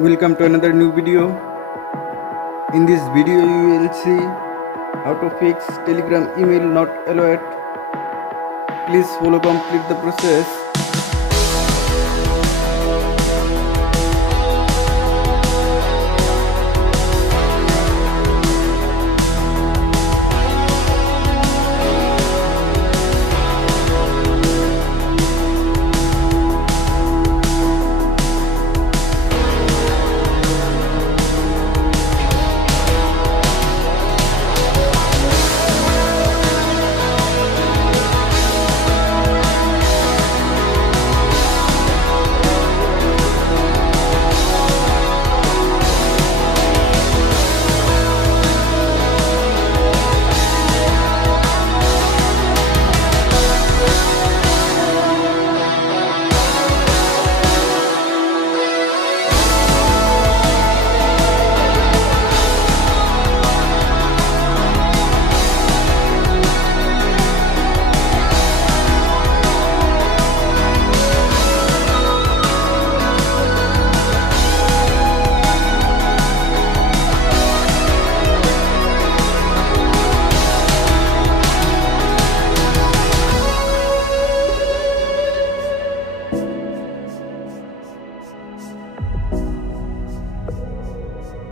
Welcome to another new video. In this video you will see how to fix Telegram email not allowed. Please follow complete the process.